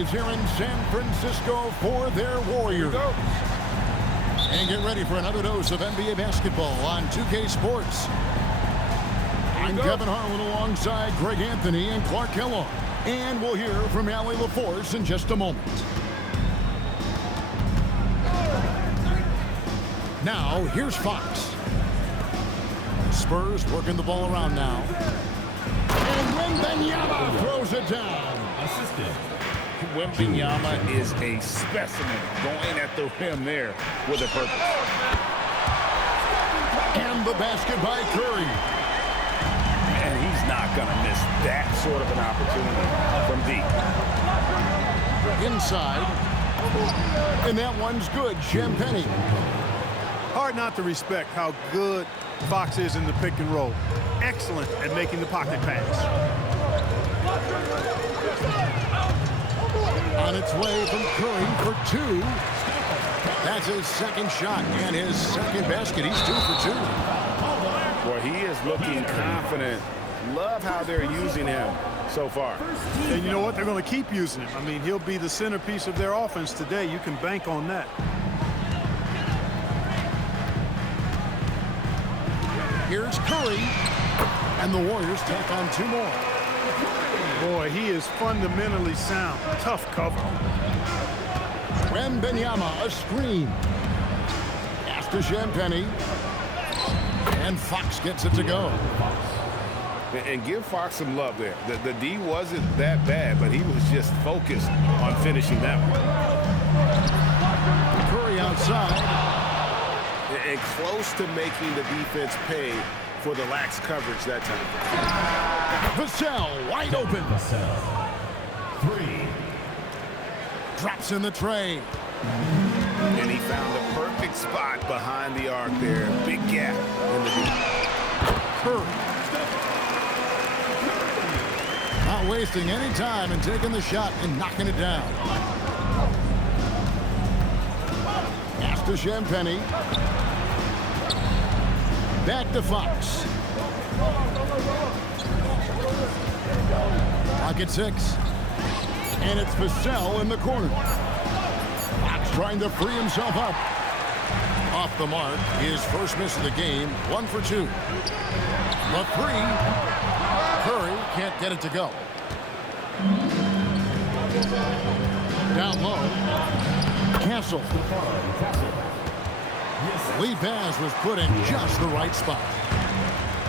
guys here in San Francisco for their Warriors. And get ready for another dose of NBA basketball on 2K Sports. I'm Kevin Harlan alongside Greg Anthony and Clark Kellogg. And we'll hear from Allie LaForce in just a moment. Now, here's Fox. Spurs working the ball around now. And Wembanyama throws it down. Assisted. Wembanyama is a specimen going at the rim there with a purpose. And the basket by Curry. And he's not going to miss that sort of an opportunity from deep. Inside. And that one's good. Champagny. Hard not to respect how good Fox is in the pick and roll. Excellent at making the pocket pass. On its way from Curry for two. That's his second shot and his second basket. He's 2 for 2. Boy, he is looking confident. Love how they're using him so far. And you know what? They're going to keep using him. I mean, he'll be the centerpiece of their offense today. You can bank on that. Here's Curry. And the Warriors take on 2 more. Boy, he is fundamentally sound. Tough cover. Wembanyama, a screen. Pass to Champagny. And Fox gets it to go. And give Fox some love there. The D wasn't that bad, but he was just focused on finishing that one. Curry outside. And close to making the defense pay for the lax coverage that time. Vassell wide open. 3. Drops in the tray. And he found the perfect spot behind the arc there. Big gap in the deep. Curry. Not wasting any time and taking the shot and knocking it down. Pass to Champagny. Back to Fox. Pocket 6. And it's Vassell in the corner. Fox trying to free himself up. Off the mark. His first miss of the game. 1 for 2. The 3. Curry can't get it to go. Down low. Castle. Lee Baz was put in just the right spot.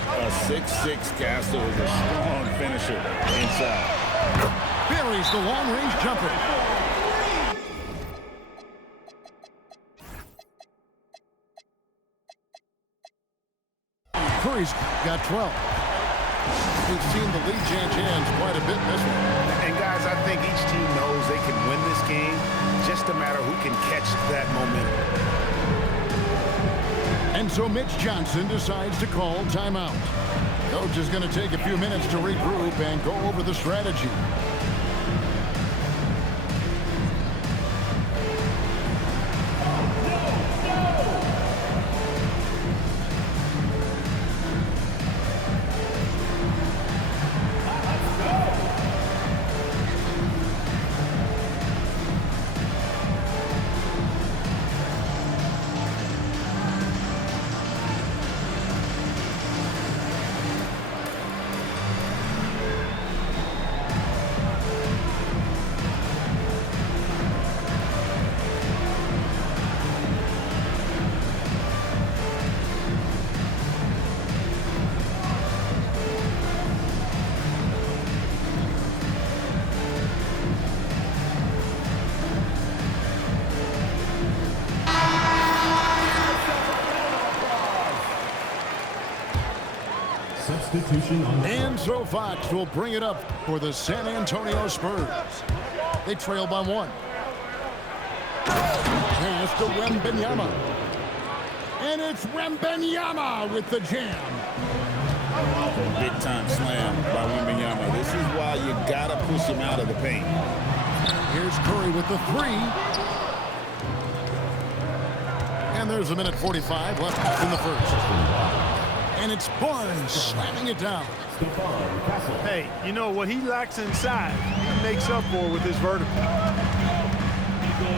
A 6'6" Castle is a strong finisher inside. Buries the long-range jumper. Curry's got 12. We've seen the lead change hands quite a bit in this one. And guys, I think each team knows they can win this game. Just a matter who can catch that momentum. And so Mitch Johnson decides to call timeout. Coach is going to take a few minutes to regroup and go over the strategy. Substitution on the And so Fox will bring it up for the San Antonio Spurs. They trail by 1. Pass to Wembanyama. And it's Wembanyama with the jam. Big time slam by Wembanyama. This is why you gotta push him out of the paint. Here's Curry with the 3. And there's a minute 45 left in the first. And it's Barnes slamming it down. Hey, you know what he lacks inside, makes up for with his vertical.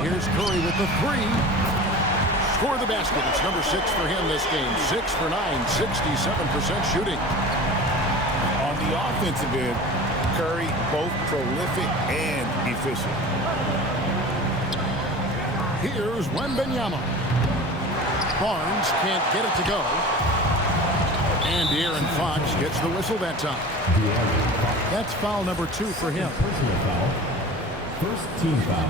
Here's Curry with the three. Score the basket. It's number 6 for him this game. 6 for 9, 67% shooting. On the offensive end, Curry both prolific and efficient. Here's Wembanyama. Barnes can't get it to go. And De'Aaron Fox gets the whistle that time. That's foul number 2 for him. Personal foul. First team foul.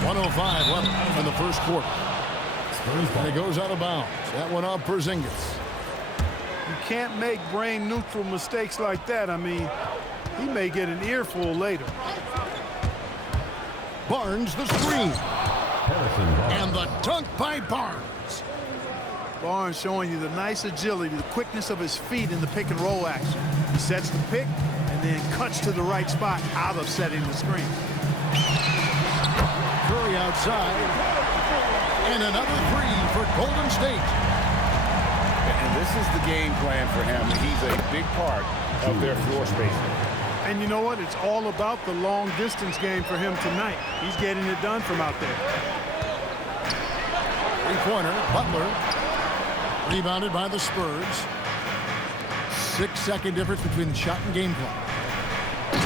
.105 left in the first quarter. And it goes out of bounds. That one off Porzingis. You can't make brain-neutral mistakes like that. I mean, he may get an earful later. Barnes the screen. And the dunk by Barnes. Barnes showing you the nice agility, the quickness of his feet in the pick and roll action. He sets the pick and then cuts to the right spot out of setting the screen. Curry outside. And another three for Golden State. And this is the game plan for him. He's a big part of their floor spacing. And you know what? It's all about the long distance game for him tonight. He's getting it done from out there. Three-pointer, Butler. Rebounded by the Spurs. 6-second difference between the shot and game clock.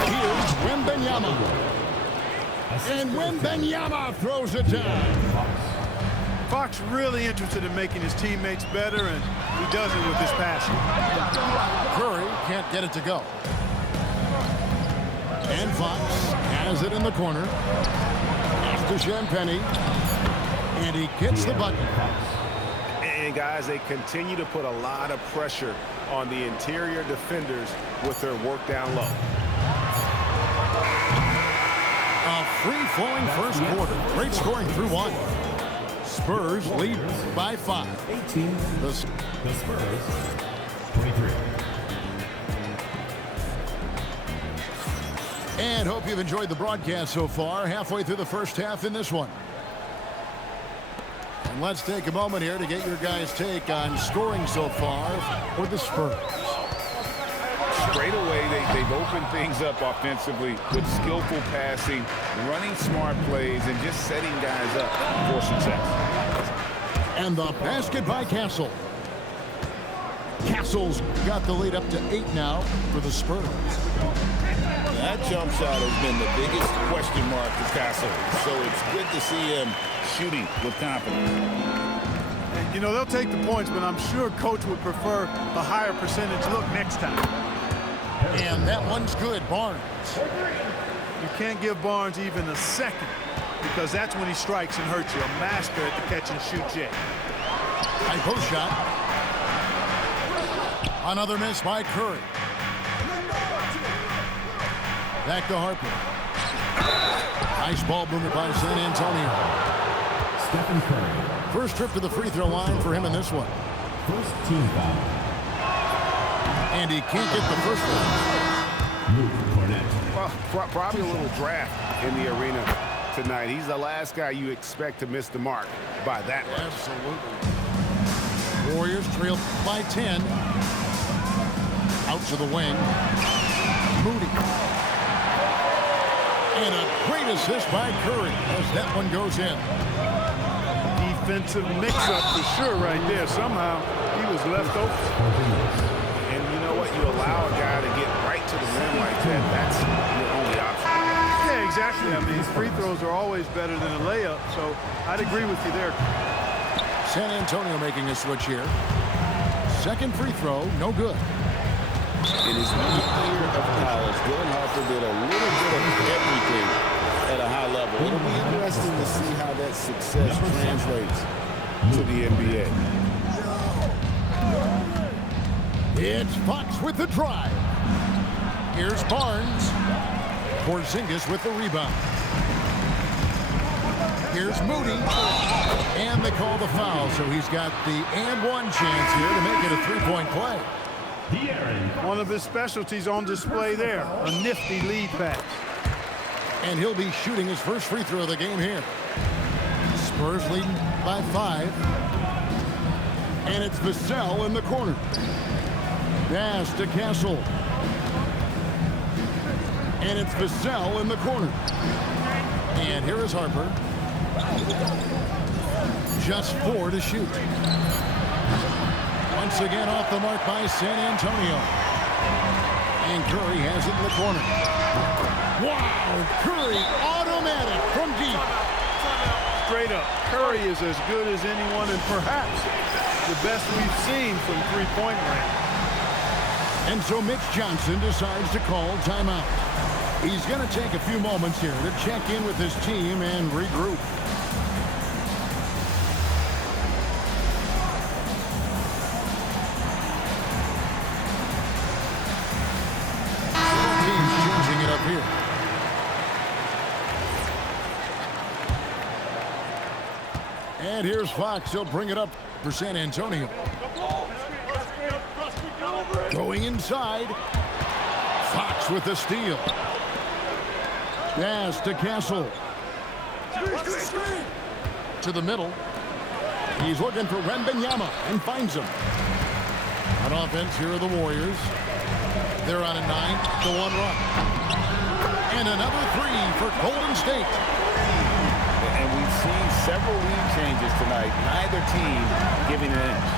Here's Wembanyama. And Wembanyama throws it down. Fox really interested in making his teammates better, and he does it with his passing. Curry can't get it to go. And Fox has it in the corner. Pass to Champagny. And he gets the bucket. And guys, they continue to put a lot of pressure on the interior defenders with their work down low. A free-flowing first quarter. Great scoring through one. Spurs lead by 5. 18. The Spurs, 23. And hope you've enjoyed the broadcast so far. Halfway through the first half in this one. And let's take a moment here to get your guys' take on scoring so far for the Spurs. Straight away, they've opened things up offensively with skillful passing, running smart plays, and just setting guys up for success. And the basket by Castle. Castle's got the lead up to 8 now for the Spurs. That jump shot has been the biggest question mark for Castle, so it's good to see him shooting with confidence. And, you know, they'll take the points, but I'm sure Coach would prefer a higher percentage look next time. And that one's good, Barnes. You can't give Barnes even a second, because that's when he strikes and hurts you. A master at the catch and shoot jet. High post shot. Another miss by Curry. Back to Harper. Nice ball movement by San Antonio. Stephen Curry. First trip to the free throw line for him in this one. First team foul. And he can't get the first one. Luke Cornett. Well, probably a little draft in the arena tonight. He's the last guy you expect to miss the mark by that much. Absolutely. Warriors trail by 10. Out to the wing. Moody. And a great assist by Curry as that one goes in. Defensive mix-up for sure right there. Somehow he was left open. And you know what? You allow a guy to get right to the rim like that. That's your only option. Yeah, exactly. I mean, free throws are always better than a layup, so I'd agree with you there. San Antonio making a switch here. Second free throw, no good. In his 1st year of college, Dylan Harper did a little bit of everything at a high level. It'll be interesting to see how that success translates to the NBA. It's Fox with the drive. Here's Barnes. Porzingis with the rebound. Here's Moody. And they call the foul, so he's got the and one chance here to make it a three-point play. One of his specialties on display there, a nifty lead pass. And he'll be shooting his first free throw of the game here. Spurs leading by 5. And it's Vassell in the corner. Pass to Castle. And it's Vassell in the corner. And here is Harper. Just 4 to shoot. Once again off the mark by San Antonio. And Curry has it in the corner. Wow, Curry automatic from deep. Straight up, Curry is as good as anyone and perhaps the best we've seen from three-point range. And so Mitch Johnson decides to call timeout. He's going to take a few moments here to check in with his team and regroup. Team's changing it up here. And here's Fox. He'll bring it up for San Antonio. Going inside. Fox with the steal. Pass to Castle. To the middle. He's looking for Wembanyama and finds him. On offense, here are the Warriors. They're on a 9-1 run. And another 3 for Golden State. And we've seen several lead changes tonight. Neither team giving an inch.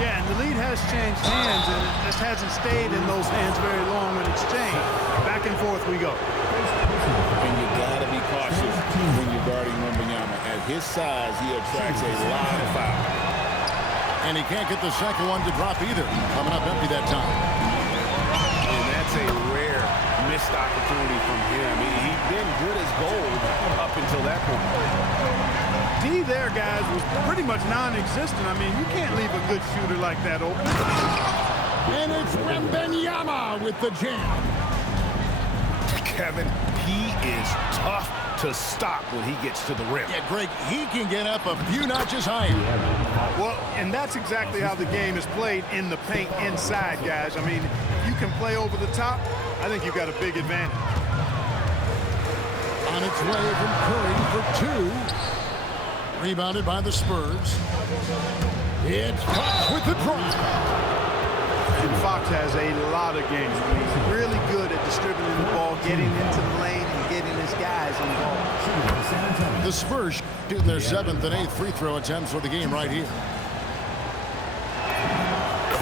Yeah, and the lead has changed hands, and it just hasn't stayed in those hands very long when it's changed. Back and forth we go. And you got to be cautious when you're guarding Wembanyama. At his size, he attracts a lot of fouls. And he can't get the second one to drop either. Coming up empty that time. And that's a rare missed opportunity from him. He'd been good as gold up until that point. D there, guys, was pretty much non-existent. I mean, you can't leave a good shooter like that open. And it's Wembanyama with the jam. Kevin, he is tough to stop when he gets to the rim. Yeah, Greg, he can get up a few notches higher. Well, and that's exactly how the game is played in the paint inside, guys. I mean, if you can play over the top, I think you've got a big advantage. On its way from Curry for 2. Rebounded by the Spurs. It's Fox with the drop. And Fox has a lot of games. He's really good at distributing the ball, getting into the lane, and getting his guys involved. The Spurs shooting their 7th and 8th free throw attempts for the game right here.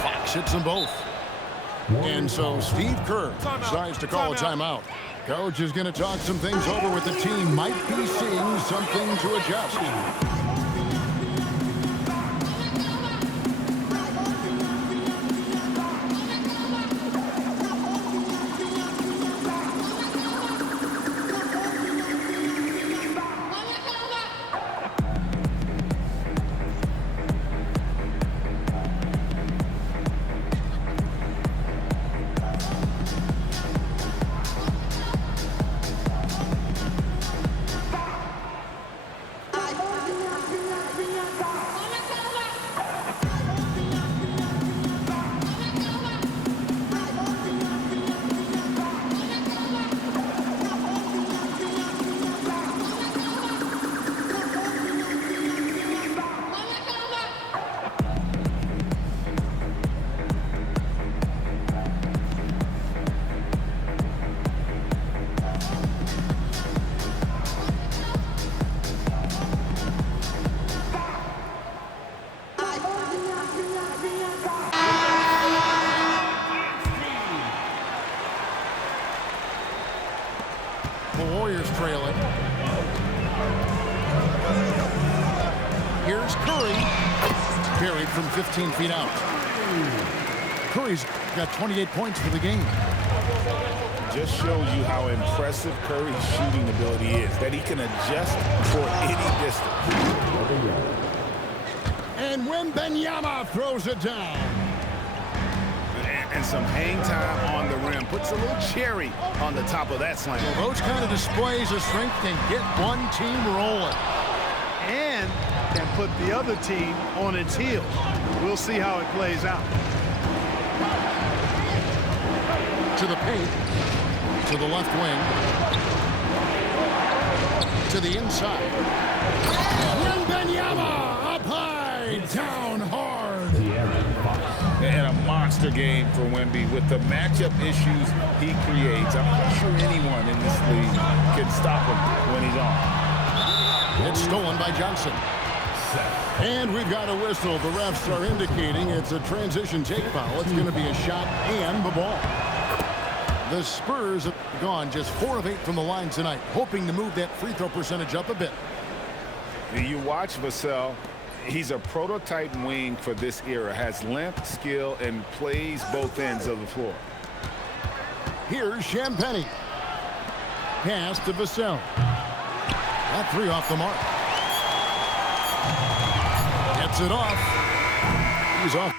Fox hits them both. And so Steve Kerr decides to call a timeout. Coach is going to talk some things over with the team. Might be seeing something to adjust. The Warriors trailing. Here's Curry. Buried from 15 feet out. Curry's got 28 points for the game. Just shows you how impressive Curry's shooting ability is, that he can adjust for any distance. And Wembanyama throws it down. And some hang time on the rim. Puts a little cherry on the top of that slam. Well, those kind of displays of strength can get one team rolling. And can put the other team on its heels. We'll see how it plays out. To the paint. To the left wing. To the inside. Wembanyama up high, down hard. And a monster monster game for Wemby with the matchup issues he creates. I'm not sure anyone in this league can stop him when he's on. It's stolen by Johnson. And we've got a whistle. The refs are indicating it's a transition take foul. It's going to be a shot and the ball. The Spurs have gone just 4 of 8 from the line tonight, hoping to move that free throw percentage up a bit. You watch Vassell. He's a prototype wing for this era. Has length, skill, and plays both ends of the floor. Here's Champagnie. Pass to Vassell. That three off the mark. Gets it off. He's off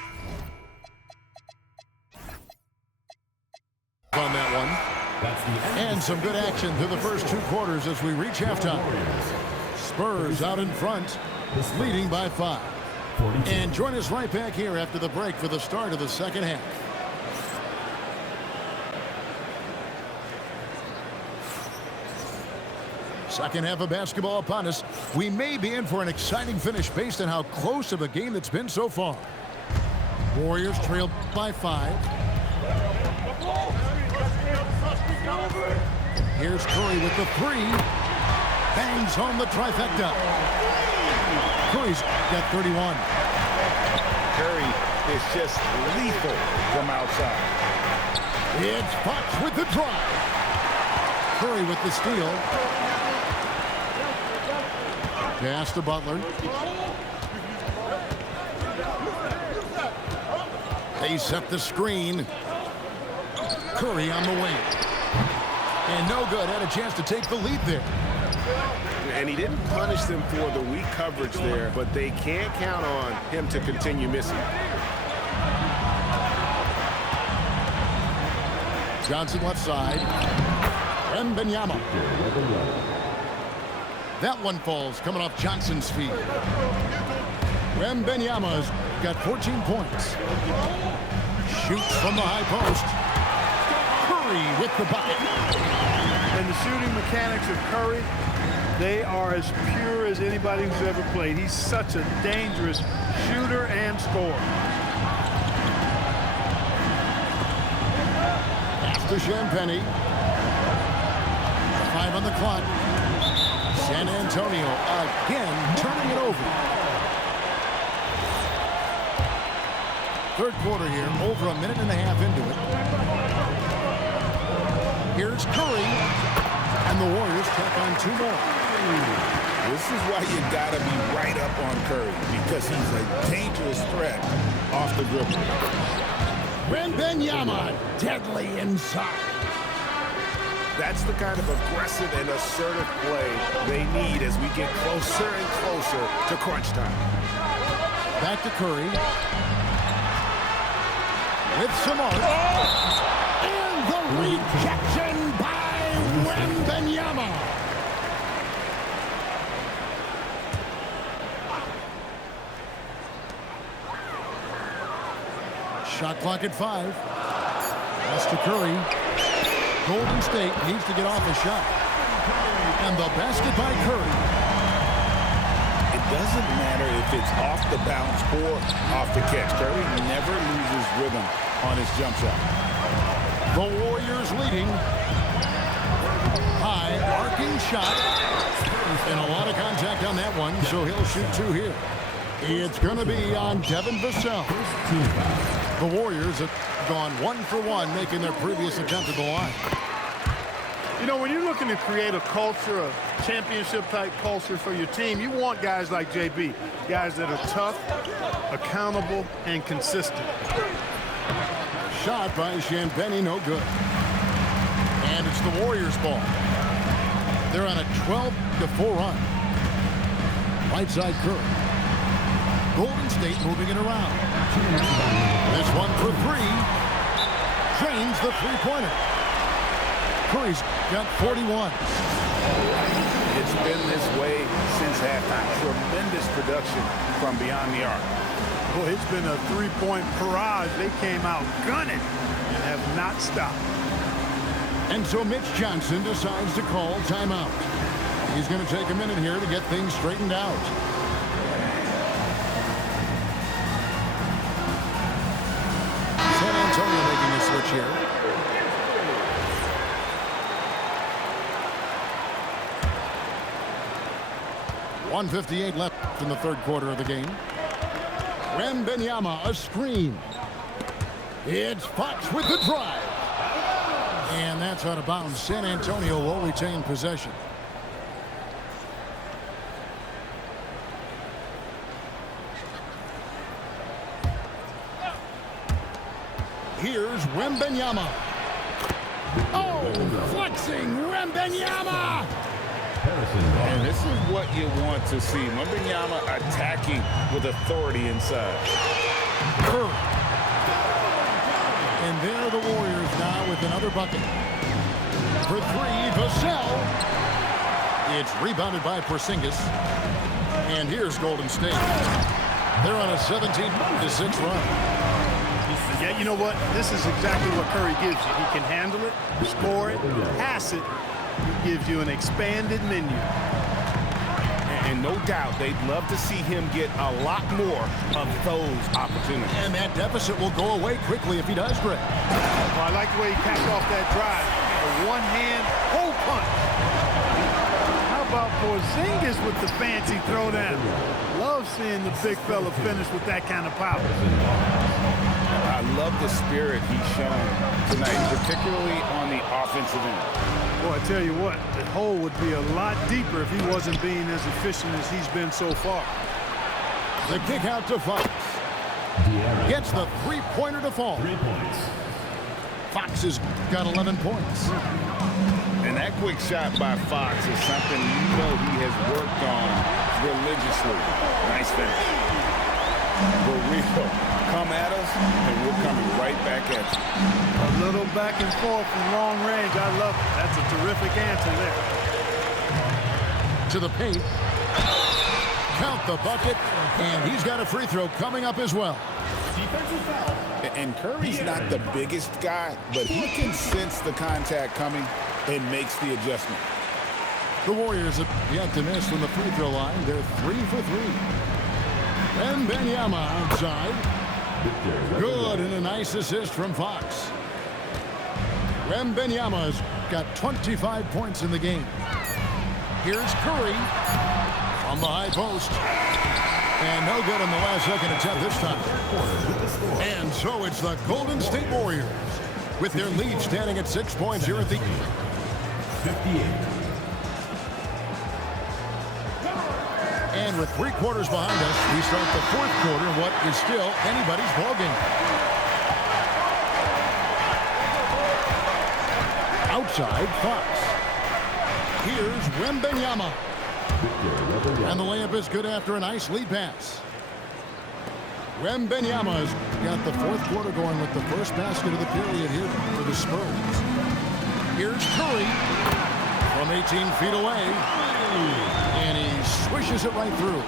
on that one. And some good action through the first 2 quarters as we reach halftime. Spurs out in front, leading by 5. And join us right back here after the break for the start of the second half. Second half of basketball upon us. We may be in for an exciting finish based on how close of a game it's been so far. Warriors trail by 5. Here's Curry with the 3. Bangs home the trifecta. Curry's got 31. Curry is just lethal from outside. It's Fox with the drive. Curry with the steal. Pass to Butler. They set the screen. Curry on the wing. And no good. Had a chance to take the lead there. And he didn't punish them for the weak coverage there, but they can't count on him to continue missing. Johnson left side. Wembanyama. That one falls coming off Johnson's feet. Wembanyama's got 14 points. Shoots from the high post. Curry with the bucket. And the shooting mechanics of Curry, they are as pure as anybody who's ever played. He's such a dangerous shooter and scorer. Pass to Champagnie. 5 on the clock. San Antonio again turning it over. Third quarter here, over a minute and a half into it. Here's Curry, and the Warriors tack on 2 more. This is why you gotta be right up on Curry, because he's a dangerous threat off the dribble. Wembanyama deadly inside. That's the kind of aggressive and assertive play they need as we get closer and closer to crunch time. Back to Curry. With some art. And the rejection by Wembanyama. Shot clock at 5. Pass to Curry. Golden State needs to get off a shot. And the basket by Curry. It doesn't matter if it's off the bounce or off the catch. Curry never loses rhythm on his jump shot. The Warriors leading. High arcing shot. And a lot of contact on that one, so he'll shoot 2 here. It's going to be on Devin Vassell. The Warriors have gone 1 for 1, making their previous attempt at the line. You know, when you're looking to create a culture, a championship-type culture for your team, you want guys like JB, guys that are tough, accountable, and consistent. Shot by Champagnie, no good. And it's the Warriors' ball. They're on a 12-4 run. Right side Curry. Golden State moving it around. This one for 3. Drains the three-pointer. Curry's got 41. It's been this way since halftime. Tremendous production from beyond the arc. Boy, it's been a 3-point barrage. They came out gunning and have not stopped. And so Mitch Johnson decides to call timeout. He's going to take a minute here to get things straightened out. here. .158 left in the third quarter of the game. Wembanyama, a screen. It's Fox with the drive. And that's out of bounds. San Antonio will retain possession. Here's Wembanyama. Oh, flexing Wembanyama. And this is what you want to see. Wembanyama attacking with authority inside. Curry. And there are the Warriors now with another bucket. For three, Vassell. It's rebounded by Porzingis. And here's Golden State. They're on a 17-6 run. Yeah, you know what? This is exactly what Curry gives you. He can handle it, score it, pass it. He gives you an expanded menu. And no doubt they'd love to see him get a lot more of those opportunities. And that deficit will go away quickly if he does, Greg. Well, I like the way he capped off that drive. A one-hand hole punch. How about Porzingis with the fancy throwdown? Love seeing the big fella finish with that kind of power. I love the spirit he's shown tonight, particularly on the offensive end. Boy, I tell you what, the hole would be a lot deeper if he wasn't being as efficient as he's been so far. The kick out to Fox. Gets the three-pointer to fall. 3 points. Fox has got 11 points. And that quick shot by Fox is something you know he has worked on religiously. Nice finish. But we come at us, and we're coming right back at you. A little back and forth from long range. I love it. That's a terrific answer there. To the paint. Count the bucket, and he's got a free throw coming up as well. Defensive foul. And Curry's not the biggest guy, but he can sense the contact coming and makes the adjustment. The Warriors have yet to miss from the free throw line. They're 3 for 3. Wembanyama outside. Good, and a nice assist from Fox. Wembanyama's got 25 points in the game. Here's Curry from the high post. And no good on the last second attempt this time. And so it's the Golden State Warriors with their lead standing at 6 points here at the 58. And with 3 quarters behind us, we start the fourth quarter in what is still anybody's ballgame. Outside, Fox. Here's Wembanyama. And the layup is good after a nice lead pass. Wembanyama's got the fourth quarter going with the first basket of the period here for the Spurs. Here's Curry from 18 feet away. And he swishes it right through.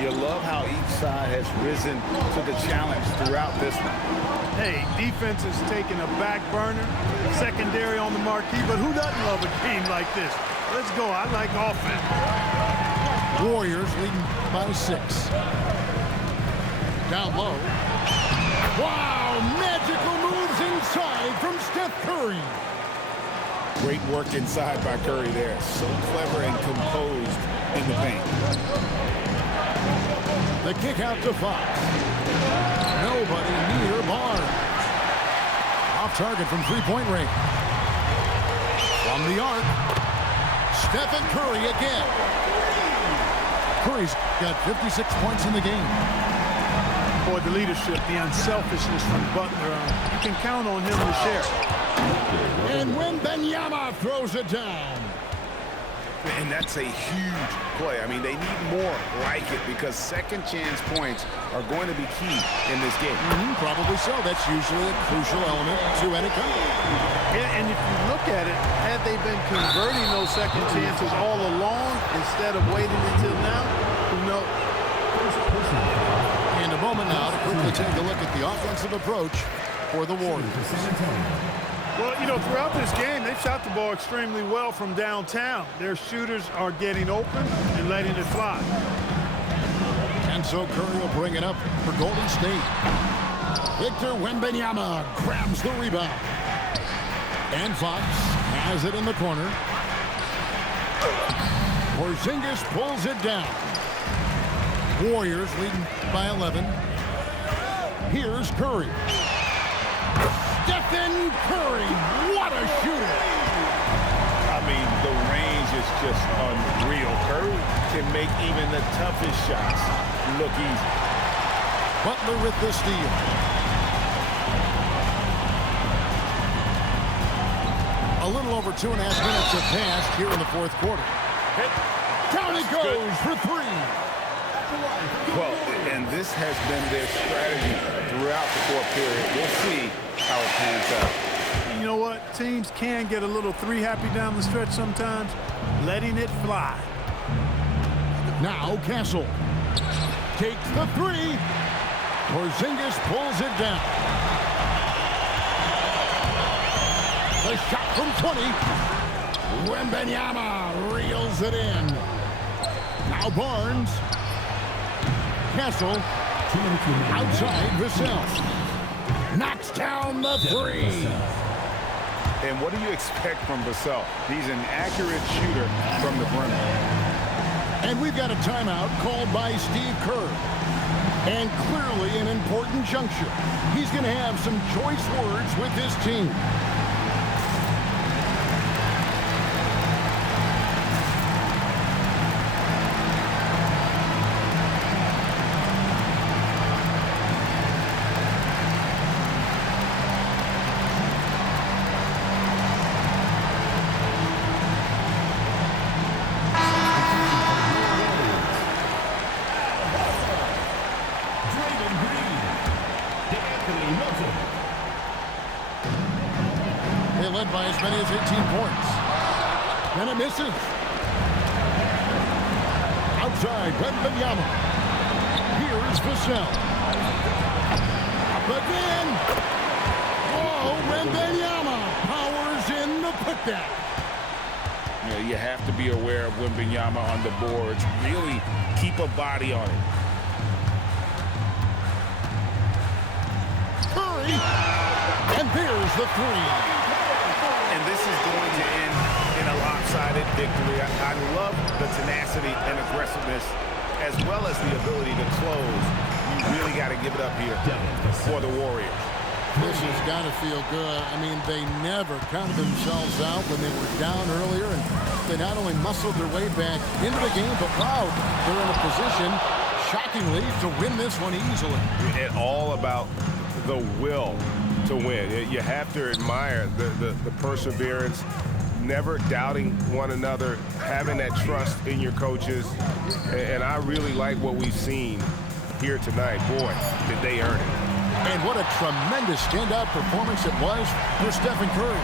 You love how each side has risen to the challenge throughout this one. Hey, defense is taking a back burner, secondary on the marquee, but who doesn't love a game like this? Let's go. I like offense. Warriors leading by 6. Down low. Wow, magical moves inside from Steph Curry. Great work inside by Curry there. So clever and composed in the paint. The kick out to Fox. Nobody near Barnes. Off target from three-point range. From the arc. Stephen Curry again. Curry's got 56 points in the game. Boy, the leadership, the unselfishness from Butler, you can count on him to share. And Wembanyama throws it down. And that's a huge play. I mean, they need more like it because second chance points are going to be key in this game. Probably so. That's usually a crucial element to any comeback. Yeah, and if you look at it, had they been converting those second chances all along instead of waiting until now, who knows? And a moment now to quickly take a look at the offensive approach for the Warriors. Well, you know, throughout this game, they've shot the ball extremely well from downtown. Their shooters are getting open and letting it fly. And so Curry will bring it up for Golden State. Victor Wembanyama grabs the rebound. And Fox has it in the corner. Porzingis pulls it down. Warriors leading by 11. Here's Curry. Stephen Curry, what a shooter. I mean, the range is just unreal. Curry can make even the toughest shots look easy. Butler with the steal. A little over 2.5 minutes have passed here in the fourth quarter. Down it goes for three. Well, and this has been their strategy throughout the fourth period. We'll see how it pans out. You know what? Teams can get a little three happy down the stretch sometimes, letting it fly. Now Castle takes the three. Porzingis pulls it down. The shot from 20. Wembanyama reels it in. Now Barnes. Castle outside Vassell. Knocks down the three. And what do you expect from Vassell? He's an accurate shooter from the perimeter. And we've got a timeout called by Steve Kerr. And clearly an important juncture. He's going to have some choice words with his team. They led by as many as 18 points. And it misses. Outside, Wembanyama. Here's Vassell. Up again. Oh, Wembanyama powers in the putback. You know, you have to be aware of Wembanyama on the boards. Really keep a body on it. Curry. And there's the three. And this is going to end in a lopsided victory. I love the tenacity and aggressiveness as well as the ability to close. You really got to give it up here for the Warriors. This has got to feel good. I mean, they never counted themselves out when they were down earlier, and they not only muscled their way back into the game, but wow, they're in a position, shockingly, to win this one easily. It's all about the will to win. You have to admire the perseverance, never doubting one another, having that trust in your coaches. And I really like what we've seen here tonight. Boy, did they earn it. And what a tremendous standout performance it was for Stephen Curry.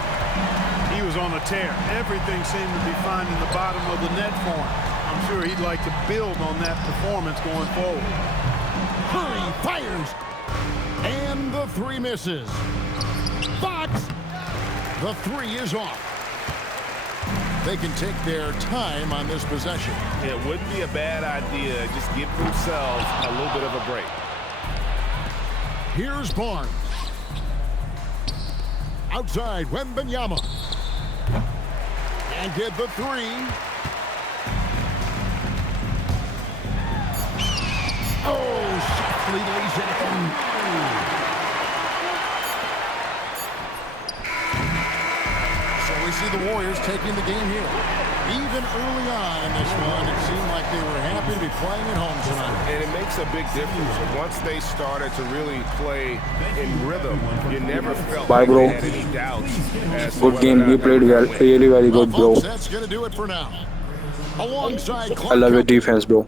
He was on a tear. Everything seemed to be finding the bottom of the net for him. I'm sure he'd like to build on that performance going forward. Curry fires. And the three misses. Fox. The three is off. They can take their time on this possession. It wouldn't be a bad idea. Just give themselves a little bit of a break. Here's Barnes. Outside, Wembanyama. And get the three. Oh, softly lays it in. So we see the Warriors taking the game here. Even early on in this one, it seemed like they were happy to be playing at home tonight. And it makes a big difference. Once they started to really play in rhythm, you never felt Bye, like bro. they had any doubts. As to Good whether or game. not You they played were well. gonna win. Really very Well, good, bro. folks, that's going to do it for now. Alongside I love your defense, bro.